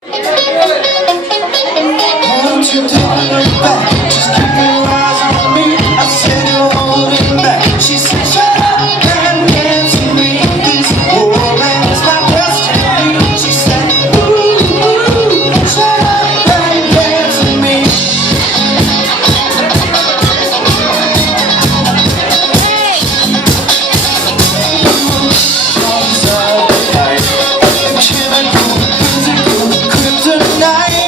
Won't you turn it back? Just keep your eyes on me. I said you're holding back. She said shut up and answer me. This woman is my destiny. She said ooh, shut up and answer me. Comes up at night, chemical, physical, kryptonite.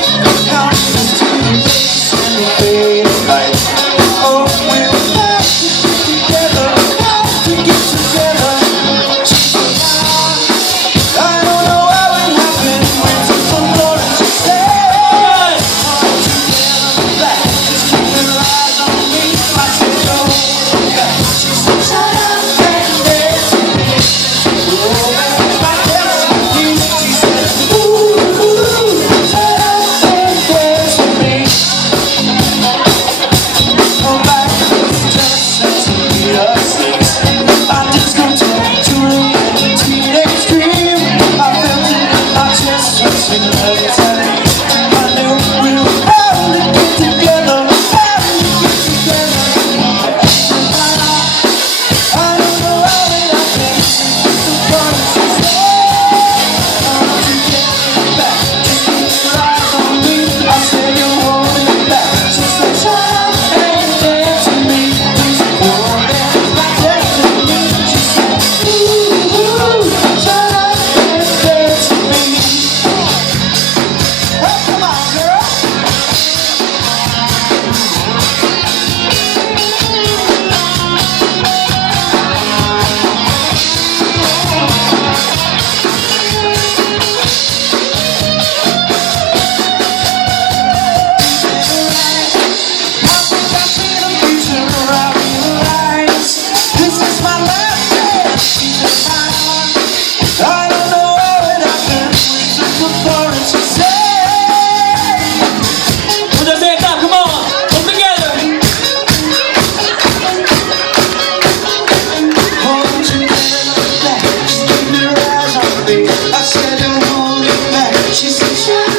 She said